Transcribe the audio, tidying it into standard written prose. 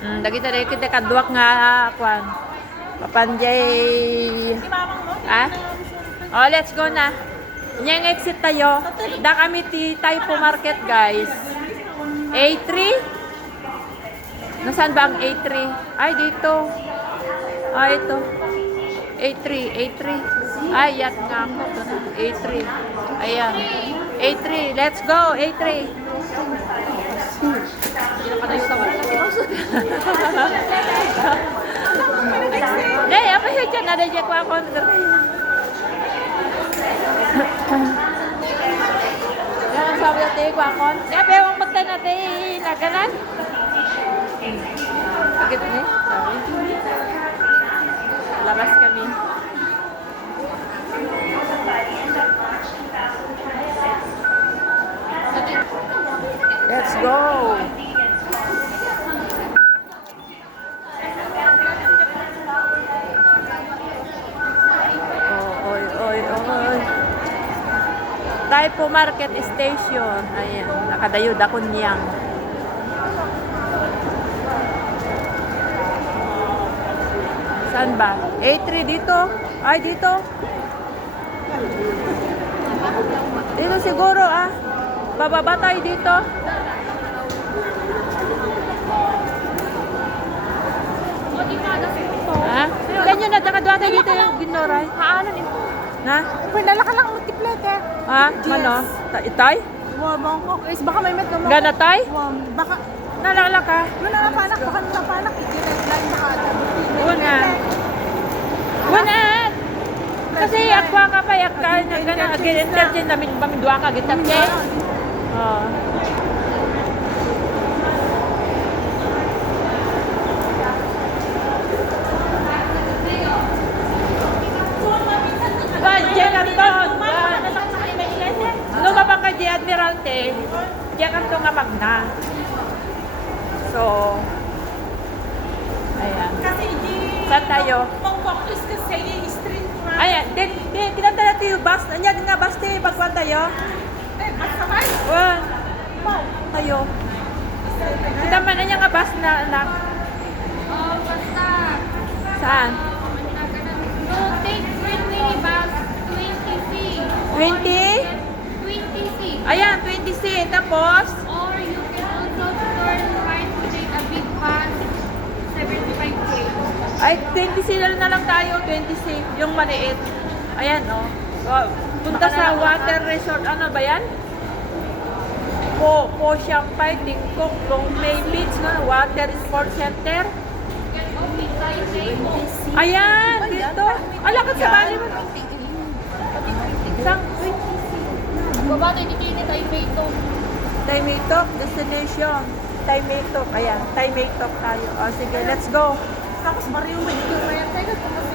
Dagita dahil kita kaduak nga kwan. Papanjay. Ah? Oh, let's go na. Nyang exit tayo. Da kami ti Taipo Market, guys. A3? Nasaan ba ang A3? Ay, dito. Ay, ito. A3, A3. Ay, yat nga ako. A3. Ayan. A3, let's go, A3. Deh, apa sih dyan? Ada dyan ko ako. Yan ang sabi natin ko ako. Deh, pewang magtan natin. Nagalan. Agad niya. Sorry. Labas kami. Let's go. Oy, oy, oy. Taipo Market Station. Ayan, nakadayo da kunyang. Saan ba? A3 dito. Ay, dito. Dito siguro ah. Bababa tayo dito. Ha? Ganyan na, nakadwa tayo dito yung ginoray. Haanan ito. Na? Pinala ka lang multiplier. Ha? Ano? Itay? Wabang ko. Is baka may met naman. Gana tay? Baka, Nalala ka? napanak, baka napanak. I-deadline baka. Una. Una. Kasi akwa ka pa, yak ka, nagana, agin-entertain namin, pamidwa ka, gitat niya. Oo. Diyan ang to. Lumabang ka di Admiralty. Diyan ang to nga magna. So, ayan. Kasi di. Saan tayo? Pang-focus kasi yung street na. Ayan, kinanta natin yung bus. Anyan nga bus tayo, pagkuhan tayo. Basta ba? Tayo. Kita man na nga bus na anak. Oh, basta. Saan? So, take Whitney bus 20C. 20? 20C. Ayan, 20C. Tapos, Or you can also turn right to take a big bus 75K. ay, 20C na lang tayo. 20C. Yung maliit. Ayan, oh. Punta sa water resort. Ano ba yan? Po Champay, Tingkok, Longmay Beach, no? Water Sports Center. Ayan, dito. Alakad sa bali mo. Isang Baba tayo dito yun tayo dito. Taymaytok destination. Taymaytok. Ayan, Taymaytok tayo. O, sige, let's go. Tapos Mario, may dito. Kaya tayo, kasi